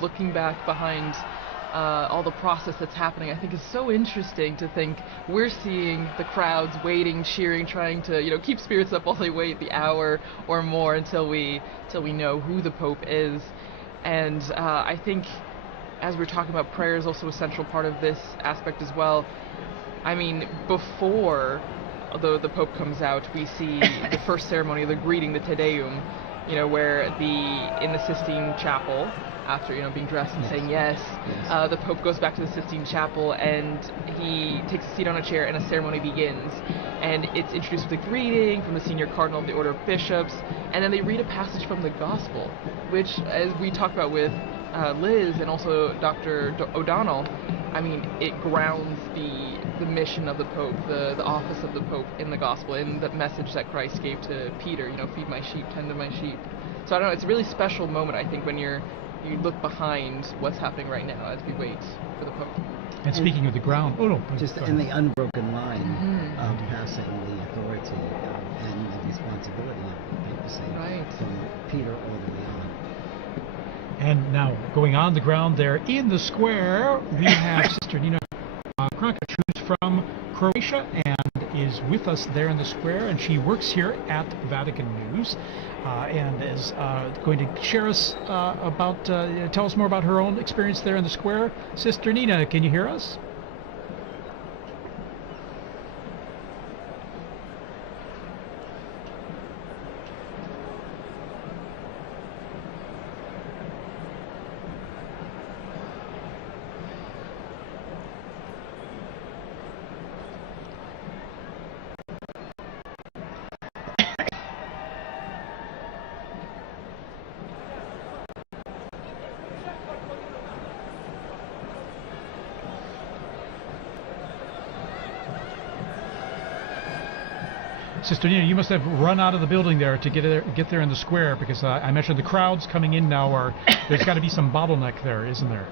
looking back behind all the process that's happening, I think is so interesting to think we're seeing the crowds waiting, cheering, trying to keep spirits up while they wait the hour or more until we know who the Pope is. And I think, as we're talking about, prayer is also a central part of this aspect as well. I mean, before the Pope comes out, we see the first ceremony, the greeting, the Te Deum, where in the Sistine Chapel, after being dressed and saying yes, the Pope goes back to the Sistine Chapel and he takes a seat on a chair and a ceremony begins. And it's introduced with a greeting from the senior cardinal of the Order of Bishops, and then they read a passage from the Gospel, which, as we talked about with Liz and also Dr. O'Donnell, I mean, it grounds the mission of the Pope, the office of the Pope in the Gospel, in the message that Christ gave to Peter, feed my sheep, tend to my sheep. So I don't know, it's a really special moment, I think, when you look behind what's happening right now as we wait for the Pope. And speaking of the ground, just in the unbroken line of passing the authority and the responsibility of the papacy from Peter all the way on. And now, going on the ground there in the square, we have Sister Nina Krankic, who's from Croatia and is with us there in the square, and she works here at Vatican News and is going to share us tell us more about her own experience there in the square. Sister Nina, can you hear us? Sister Nina, you must have run out of the building there to get there in the square, because I mentioned the crowds coming in now there's got to be some bottleneck there, isn't there?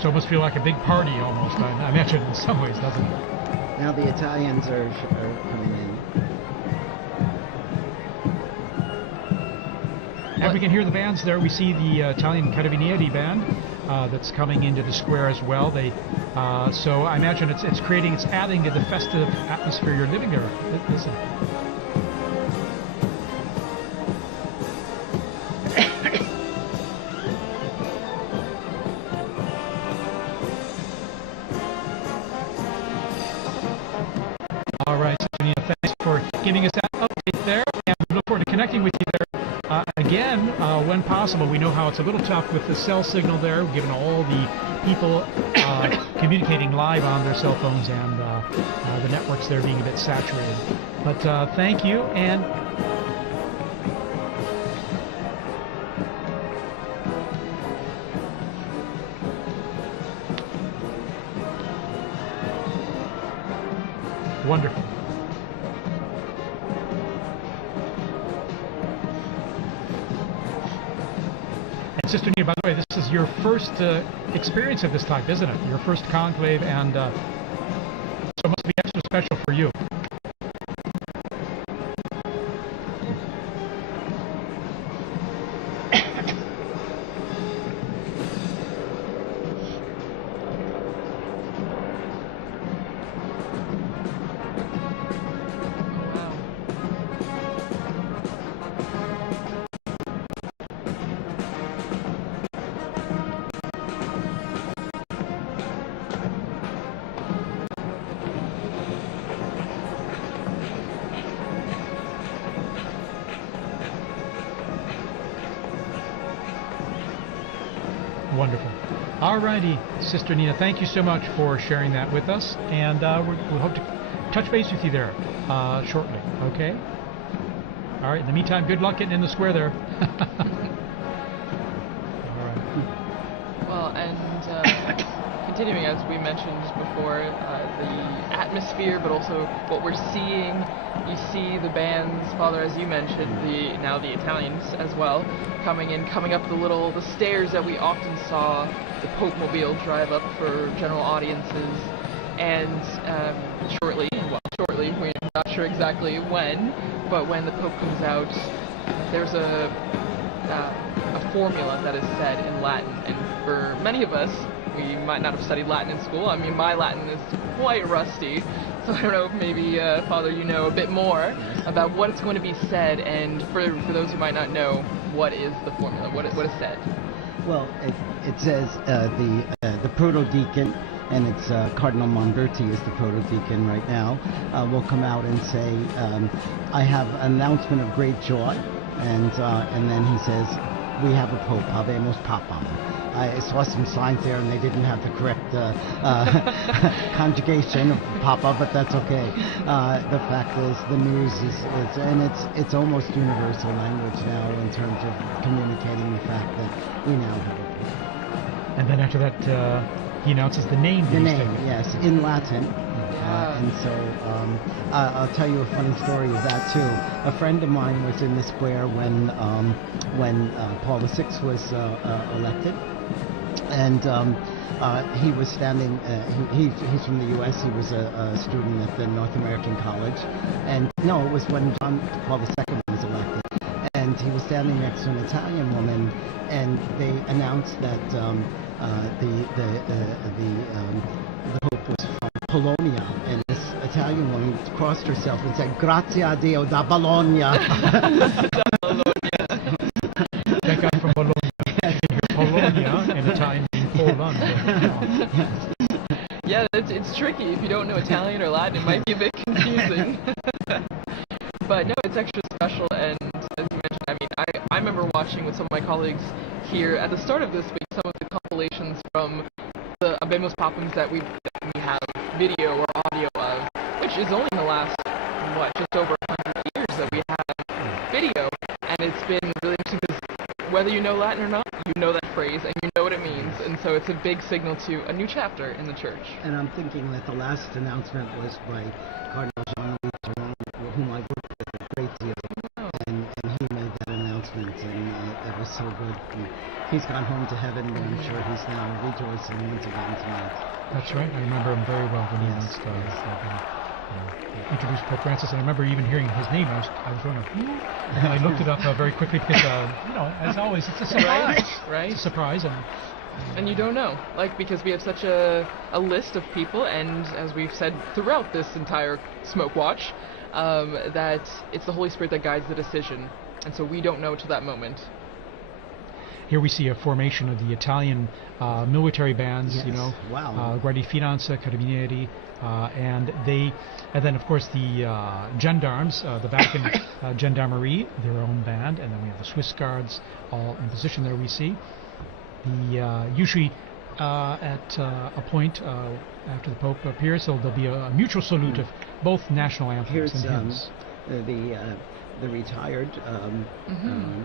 So it must feel like a big party almost, I imagine, in some ways, doesn't it? Now the Italians are coming in. And we can hear the bands there. We see the Italian Carabinieri band that's coming into the square as well. So I imagine it's adding to the festive atmosphere you're living there, isn't it? Giving us that update there, and we look forward to connecting with you there again when possible. We know how it's a little tough with the cell signal there, given all the people communicating live on their cell phones and the networks there being a bit saturated. But thank you, and wonderful. Sister Nina, by the way, this is your first experience of this type, isn't it? Your first conclave, and so it must be extra special for you. Alrighty, Sister Nina, thank you so much for sharing that with us, and we hope to touch base with you there shortly. Okay. All right. In the meantime, good luck getting in the square there. All right. Well, and continuing as we mentioned before, the atmosphere, but also what we're seeing. You see the bands, Father, as you mentioned, now the Italians as well, coming up the stairs that we often saw the Pope Mobile drive up for general audiences, and shortly, we're not sure exactly when, but when the Pope comes out, there's a formula that is said in Latin, and for many of us, we might not have studied Latin in school. I mean, my Latin is quite rusty, so I don't know if maybe, Father, you know a bit more about what is going to be said, and for those who might not know, what is the formula? What is said? Well, it says the proto-deacon, and it's Cardinal Monberti is the proto-deacon right now, will come out and say, I have an announcement of great joy, and then he says, we have a Pope, Habemus Papam. I saw some signs there and they didn't have the correct conjugation of Papa, but that's okay. The fact is, the news it's almost universal language now in terms of communicating the fact that we now have a Pope. And then after that, he announces the name. The name, yes, in Latin. And so I'll tell you a funny story of that too. A friend of mine was in the square when Paul VI was elected, and he was standing. He's from the U.S. He was a student at the North American College, and no, it was when John Paul II was elected, and he was standing next to an Italian woman, and they announced that the Pope was from Bologna, and this Italian woman crossed herself and said, "Grazie a Dio da Bologna." Da Bologna. That guy from Bologna. Bologna in Italian means Poland. Yeah, it's tricky. If you don't know Italian or Latin, it might be a bit confusing. But no, it's extra special, and as you mentioned, I mean, I remember watching with some of my colleagues here at the start of this week some of the compilations from the Habemus Papams that we have video or audio of, which is only in the last, just over 100 years that we have video, and it's been really interesting because whether you know Latin or not, you know that phrase and you know what it means, and so it's a big signal to a new chapter in the church. And I'm thinking that the last announcement was by Cardinal Jean-Louis Jerome, whom I worked with a great deal, and he made that announcement, and it was so good. And he's gone home to heaven, but I'm sure he's now rejoicing once again tonight. That's right. I remember him very well when he announced introduced Pope Francis, and I remember even hearing his name. I was wondering, who? And I looked it up very quickly because, as always, it's a surprise. Right. It's a surprise, and you don't know, because we have such a list of people, and as we've said throughout this entire Smoke Watch, that it's the Holy Spirit that guides the decision, and so we don't know to that moment. Here we see a formation of the Italian military bands, yes. Wow. Guardia Finanza, Carabinieri, and then of course the gendarmes, the Vatican Gendarmerie, their own band, and then we have the Swiss Guards all in position there. We see usually at a point after the Pope appears, so there'll be a mutual salute of both national anthems and hymns. The retired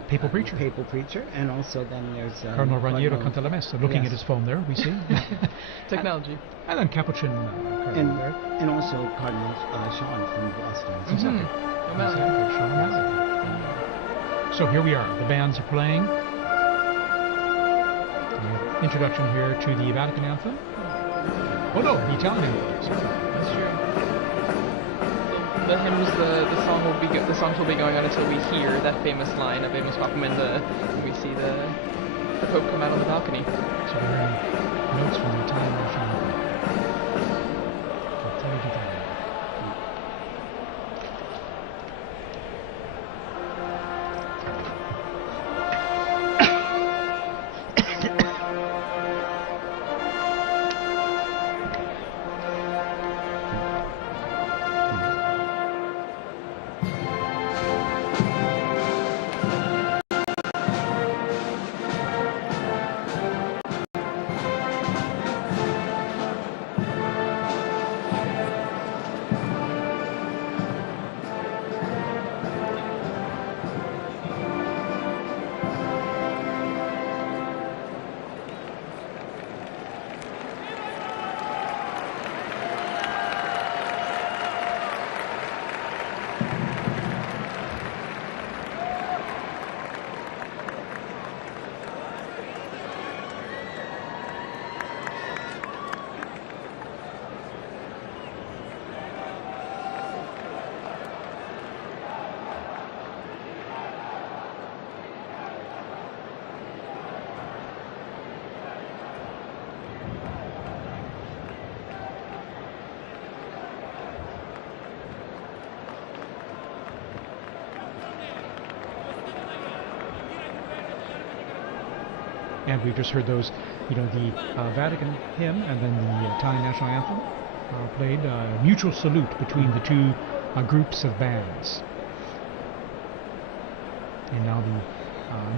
papal preacher, and also then there's Cardinal Raniero Cantalamessa looking at his phone there, we see. Technology. And then Capuchin and also Cardinal Sean from Boston. Exactly. Sean O'Malley. So here we are. The bands are playing. Introduction here to the Vatican anthem. Oh no, the Italian anthem. Sorry. That's true. The hymns, the songs will be going on until we hear that famous line of Habemus Papam, and we see the Pope come out on the balcony. So we're hearing notes from the Italian national anthem. And we've just heard those, the Vatican hymn and then the Italian national anthem played, a mutual salute between the two groups of bands. And now the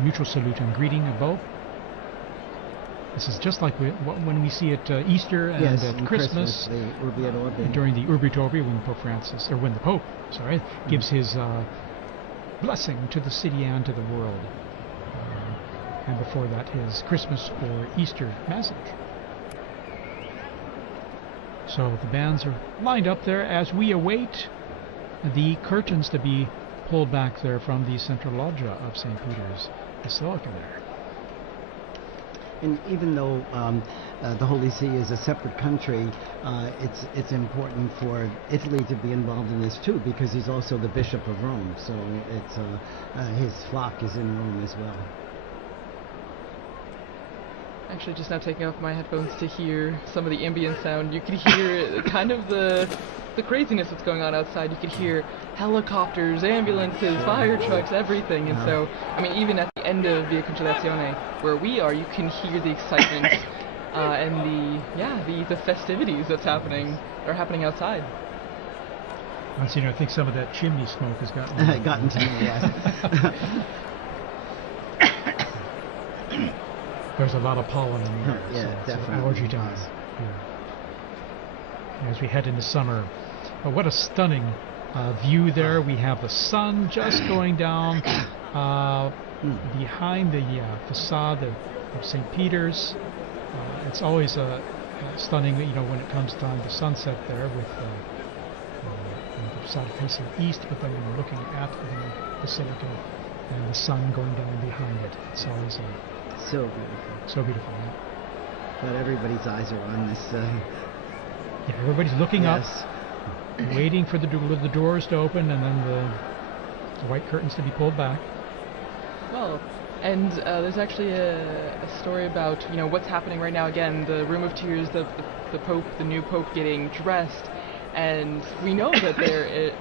mutual salute and greeting of both. This is just like when we see at Easter and at Christmas, the Urbi et Orbi. During the Urbi et Orbi, when the Pope gives his blessing to the city and to the world. And before that, his Christmas or Easter message. So the bands are lined up there as we await the curtains to be pulled back there from the central loggia of St. Peter's Basilica there. And even though the Holy See is a separate country, it's important for Italy to be involved in this too, because he's also the Bishop of Rome. So it's his flock is in Rome as well. Actually, just now taking off my headphones to hear some of the ambient sound, you could hear kind of the craziness that's going on outside. You could hear helicopters, ambulances, fire trucks, everything. And so, I mean, even at the end of Via Conciliazione, where we are, you can hear the excitement and the festivities that's happening outside. I think some of that chimney smoke has gotten to me, yes. There's a lot of pollen in the air, yeah, so definitely. It's allergy time. Yeah. As we head into summer, what a stunning view there. We have the sun just going down behind the facade of St. Peter's. It's always stunning, when it comes time to sunset there with the facade facing east, but then when you're looking at the Basilica and the sun going down behind it, it's always so beautiful. So beautiful, yeah. But everybody's eyes are on this. Yeah, everybody's looking up, waiting for the doors to open and then the white curtains to be pulled back. Well, and there's actually a story about what's happening right now. Again, the Room of Tears, the Pope, the new Pope, getting dressed, and we know that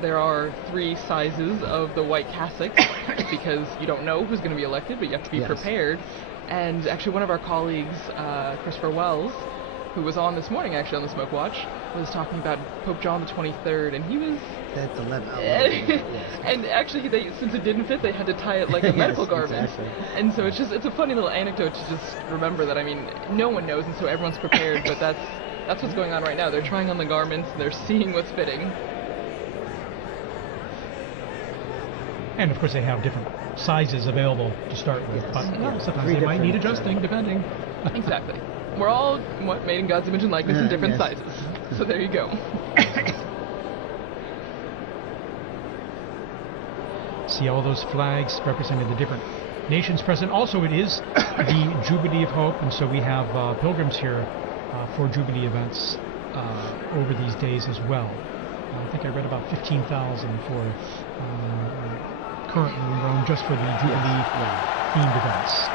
there are 3 sizes of the white cassocks because you don't know who's going to be elected, but you have to be prepared. And actually, one of our colleagues, Christopher Wells, who was on this morning actually on the Smoke Watch, was talking about Pope John the 23rd, and he was... That's 11. And actually, since it didn't fit, they had to tie it like a medical garment. Exactly. And so it's a funny little anecdote to just remember that, I mean, no one knows, and so everyone's prepared, but that's what's going on right now. They're trying on the garments, and they're seeing what's fitting. And of course they have different sizes available to start with, but sometimes they might need adjusting depending. Exactly. We're all made in God's image and likeness in different sizes. So there you go. See all those flags representing the different nations present. Also, it is the Jubilee of Hope, and so we have pilgrims here for Jubilee events over these days as well. I think I read about 15,000 for currently in Rome just for the Jubilee themed events.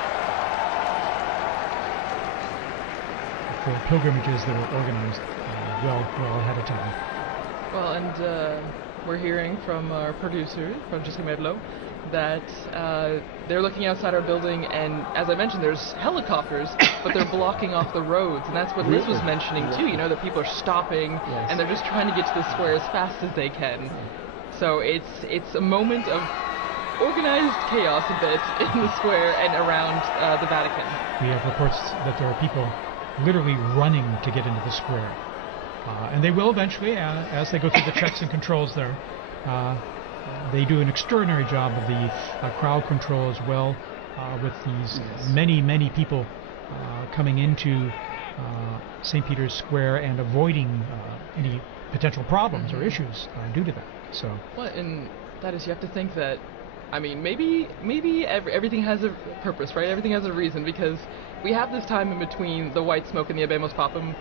For pilgrimages that were organized well ahead of time. Well, and we're hearing from our producer, Francesca Merlo, that they're looking outside our building, and as I mentioned, there's helicopters, but they're blocking off the roads, and that's what Liz was mentioning too, that people are stopping, and they're just trying to get to the square as fast as they can. So it's a moment of organized chaos a bit in the square and around the Vatican. We have reports that there are people literally running to get into the square. And they will eventually, as they go through the checks and controls there. They do an extraordinary job of the crowd control as well, with these many people coming into St. Peter's Square and avoiding any potential problems or issues due to that. So. Well, and that is, you have to think that, I mean, maybe everything has a purpose, right? Everything has a reason, because we have this time in between the white smoke and the Abemus Papam,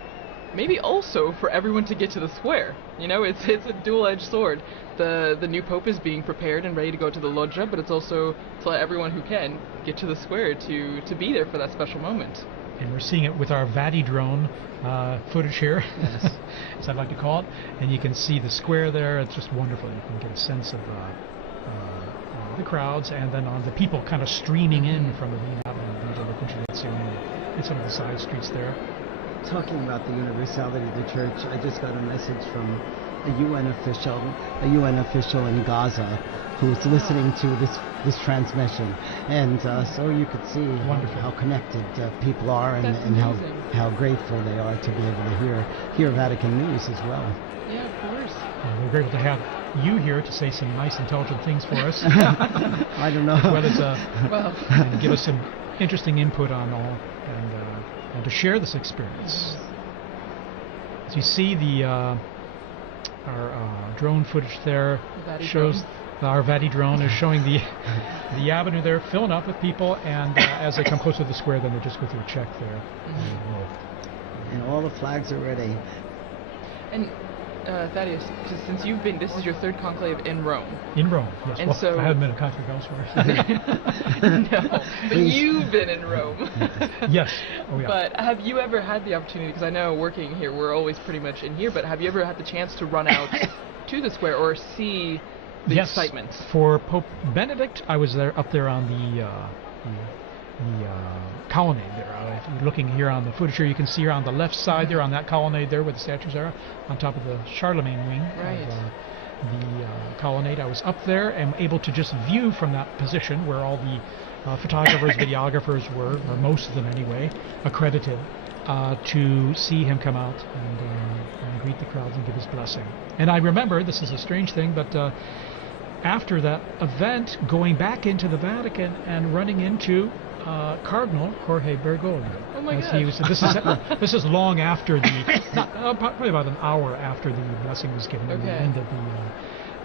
maybe also for everyone to get to the square. It's a dual-edged sword. The new Pope is being prepared and ready to go to the loggia, but it's also to let everyone who can get to the square to be there for that special moment. And we're seeing it with our Vati drone footage here, as I like to call it. And you can see the square there. It's just wonderful. You can get a sense of the crowds, and then on the people kind of streaming in from the Via Napoli. These are looking Conciliazione in some of the side streets there. Talking about the universality of the church, I just got a message from a UN official in Gaza who's listening to this transmission, and so you could see how connected people are, and how grateful they are to be able to hear Vatican news as well. Yeah, of course. We're grateful to have you here to say some nice, intelligent things for us. I don't know. As well as and give us some interesting input on all, and to share this experience. As you see, our drone footage there shows our Vati drone is showing the avenue there filling up with people, and as they come closer to the square, then they just go through a check there. And all the flags are ready. And Thaddeus, since you've been, this is your third conclave in Rome. In Rome, yes. And well, so I haven't been a conclave elsewhere. No, but you've been in Rome. Yes. Oh, yeah. But have you ever had the opportunity, because I know working here, we're always pretty much in here, but have you ever had the chance to run out to the square or see the excitement? For Pope Benedict, I was up there on the colonnade there. If you're looking here on the footage here, you can see here on the left side there on that colonnade there where the statues are, on top of the Charlemagne wing of the colonnade. I was up there and able to just view from that position where all the photographers, videographers were, or most of them anyway, accredited, to see him come out and greet the crowds and give his blessing. And I remember, this is a strange thing, but after that event, going back into the Vatican and running into Cardinal Jorge Bergoglio. Oh my God! This is long after probably about an hour after the blessing was given at the end of the.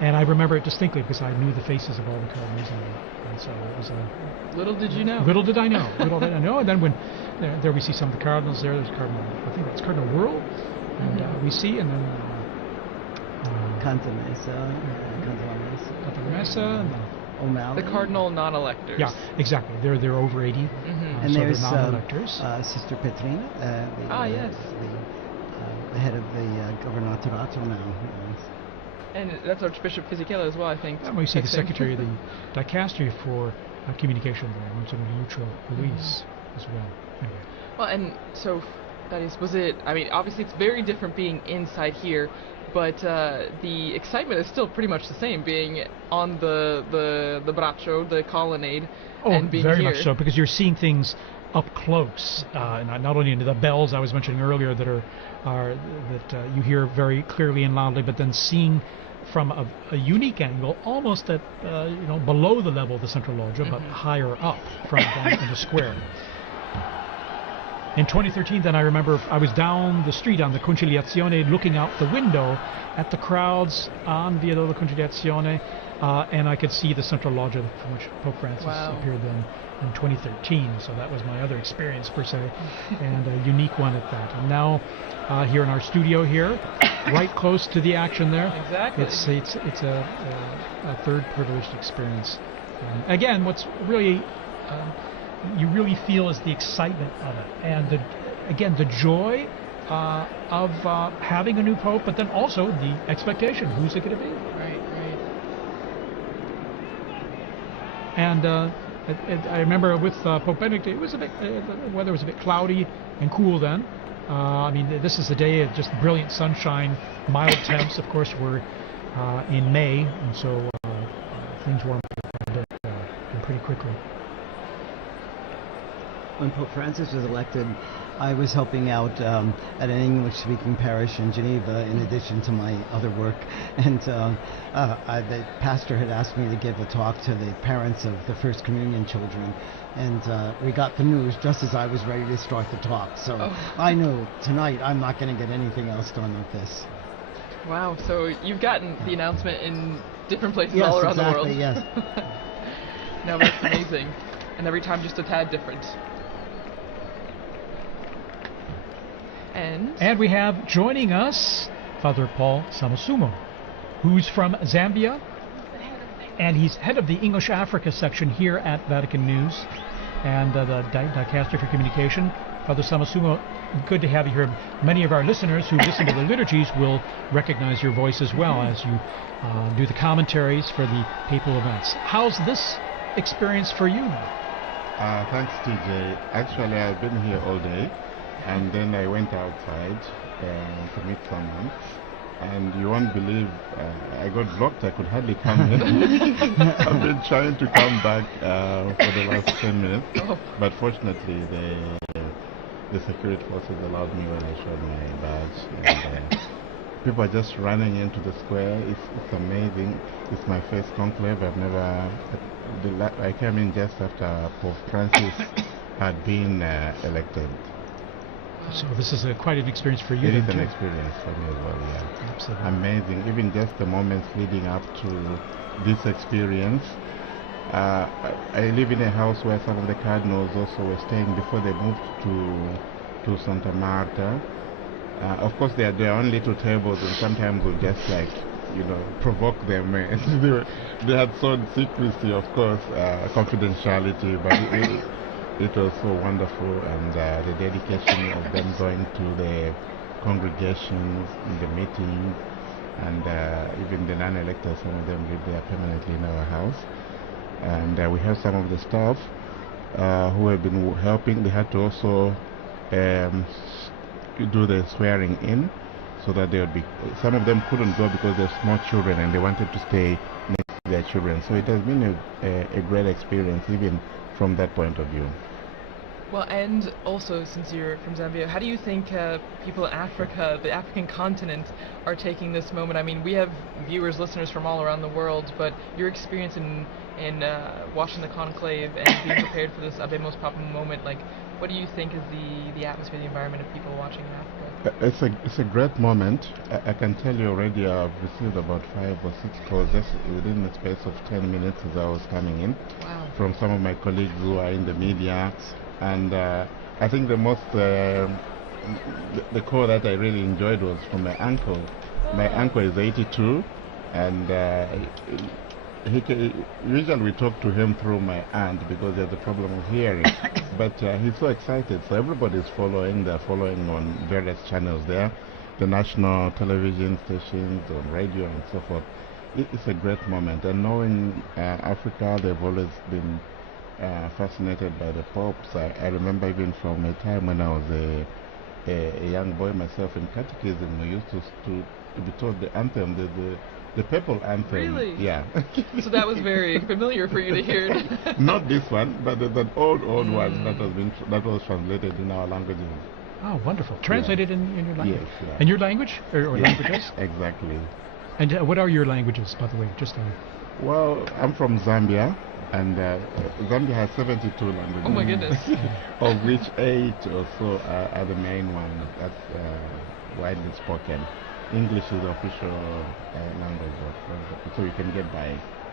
And I remember it distinctly because I knew the faces of all the cardinals, and so it was a. Little did you know. Little did I know. Little did I know. And then when there we see some of the cardinals there. There's Cardinal. I think that's Cardinal Wuerl. And we see, and then. Cantamessa. And then O'Malley. The cardinal non-electors. Yeah, exactly. They're over 80, and so there's they're non-electors. Sister Petrina, yes, the head of the Governatorato now. And that's Archbishop Fisichella as well, I think. And we see the secretary of the dicastery for communication there, Monsignor Lucio Luis as well. Anyway. Well, and so Thaddeus, was it? I mean, obviously it's very different being inside here. But the excitement is still pretty much the same, being on the braccio, the colonnade, and being very here. much so, because you're seeing things up close, and not only into the bells I was mentioning earlier that you hear very clearly and loudly, but then seeing from a unique angle, almost at below the level of the central loggia, but higher up from down in the square. In 2013, then I remember I was down the street on the Conciliazione looking out the window at the crowds on Via della Conciliazione, and I could see the central loggia from which Pope Francis appeared then in 2013. So that was my other experience, per se, and a unique one at that. And now here in our studio here, right close to the action there. Exactly. It's a third privileged experience. Again, what's really... you really feel is the excitement of it, and the joy of having a new pope, but then also the expectation. Who's it going to be? Right. And I remember with Pope Benedict, it was a bit, the weather was a bit cloudy and cool then. I mean, this is a day of just brilliant sunshine, mild temps. Of course, we're in May, and so things warm up a bit and pretty quickly. When Pope Francis was elected, I was helping out at an English-speaking parish in Geneva, in addition to my other work. And the pastor had asked me to give a talk to the parents of the First Communion children. And we got the news just as I was ready to start the talk. So I knew tonight I'm not going to get anything else done with this. Wow, so you've gotten the announcement in different places all around the world. Yes. No, that's amazing. And every time just a tad different. And we have joining us Father Paul Samasumo, who's from Zambia, and he's head of the English Africa section here at Vatican News and the Dicaster for Communication. Father Samasumo, good to have you here. Many of our listeners who listen to the liturgies will recognize your voice as well as you do the commentaries for the papal events. How's this experience for you now? Thanks, TJ. Actually, I've been here all day, and then I went outside to meet someone. And you won't believe, I got blocked. I could hardly come in. I've been trying to come back for the last 10 minutes, but fortunately, the security forces allowed me when I showed my badge. And, people are just running into the square. It's amazing. It's my first conclave. I've never. I came in just after Pope Francis had been elected. So this is quite an experience for you. It is then, an too. experience for me as well, yeah. Absolutely. Amazing. Even just the moments leading up to this experience. I live in a house where some of the cardinals also were staying before they moved to Santa Marta. Of course, they had their own little tables, and sometimes we'll just provoke them. They had shown secrecy, of course, confidentiality, but it was so wonderful, and the dedication of them going to the congregations, the meetings, and even the non-electors, some of them live there permanently in our house. And we have some of the staff who have been helping. They had to also do the swearing in, so that they would be. Some of them couldn't go because they're small children and they wanted to stay next to their children. So it has been a great experience, even from that point of view. Well, and also, since you're from Zambia, how do you think people in Africa, the African continent, are taking this moment? I mean, we have viewers, listeners from all around the world, but your experience in watching the conclave and being prepared for this Abemos Papa moment, like, what do you think is the atmosphere, the environment of people watching in Africa? It's a great moment. I can tell you already I've received about 5 or 6 calls just within the space of 10 minutes as I was coming in. Wow. From some of my colleagues who are in the media. And I think the most, the call that I really enjoyed was from my uncle. My uncle is 82, and usually we talk to him through my aunt because he has a problem of hearing. But he's so excited, so everybody's following. They're following on various channels there, the national television stations, on radio, and so forth. It's a great moment, and knowing Africa, they've always been fascinated by the popes. I remember even from a time when I was a young boy myself in catechism, we used to be taught the anthem, the papal anthem. Really? Yeah. So that was very familiar for you to hear. Not this one, but that old one that was translated in our languages. Oh, wonderful. Translated in your language? Yes. Yeah. And your language? Or Yes, languages? exactly. And what are your languages, by the way? Well, I'm from Zambia, and Zambia has 72 languages. Oh my goodness. Of which 8 or so are the main ones that's widely spoken. English is the official language, so you can get by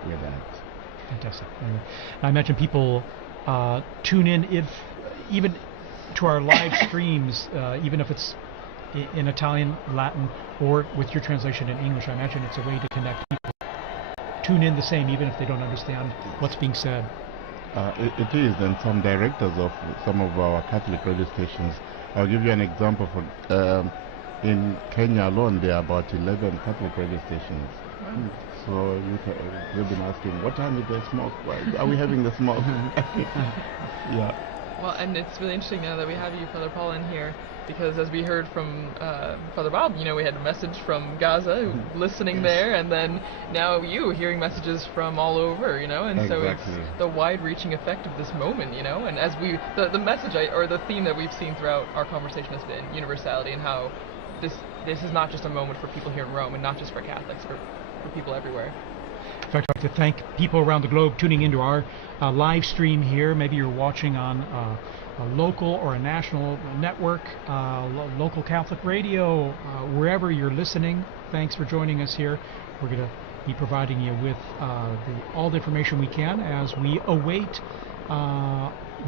with that. Fantastic. And I imagine people tune in even to our live streams, even if it's in Italian, Latin, or with your translation in English. I imagine it's a way to connect people. Tune in the same, even if they don't understand what's being said. It is, and some directors of some of our Catholic radio stations. I'll give you an example. In Kenya alone, there are about 11 Catholic radio stations. Wow. So you've been asking, what time is the smoke? Why are we having the smoke? Yeah. Well, and it's really interesting now that we have you, Father Paul, in here, because as we heard from Father Bob, we had a message from Gaza, listening there, and then now you hearing messages from all over, and Exactly. So it's the wide-reaching effect of this moment, and as the message or the theme that we've seen throughout our conversation has been universality, and how this is not just a moment for people here in Rome, and not just for Catholics, for people everywhere. In fact, I'd like to thank people around the globe tuning into our live stream here. Maybe you're watching on a local or a national network, local Catholic radio, wherever you're listening. Thanks for joining us here. We're going to be providing you with all the information we can as we await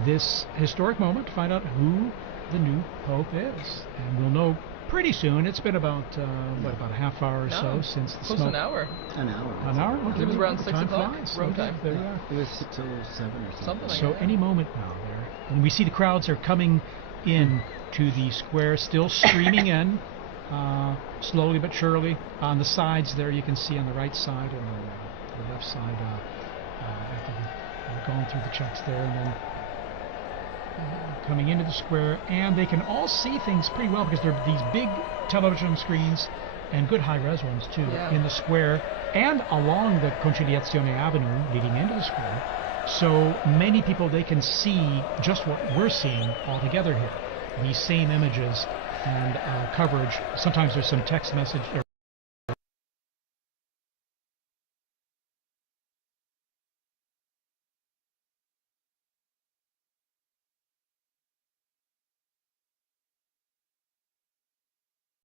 this historic moment to find out who the new Pope is. And we'll know pretty soon. It's been about a half hour or so since the close smoke. to an hour. An hour. An hour? Okay. It was around 6 Time o'clock flies. Rome Okay, time. there we are. It was 6:07 or Something like So that. any moment now there. And we see the crowds are coming in to the square, still streaming in, slowly but surely. On the sides there, you can see on the right side and the left side, going through the checks there, and then coming into the square, and they can all see things pretty well because there are these big television screens and good high-res ones too in the square and along the Conciliazione Avenue leading into the square. So many people, they can see just what we're seeing all together here. These same images and coverage. Sometimes there's some text message or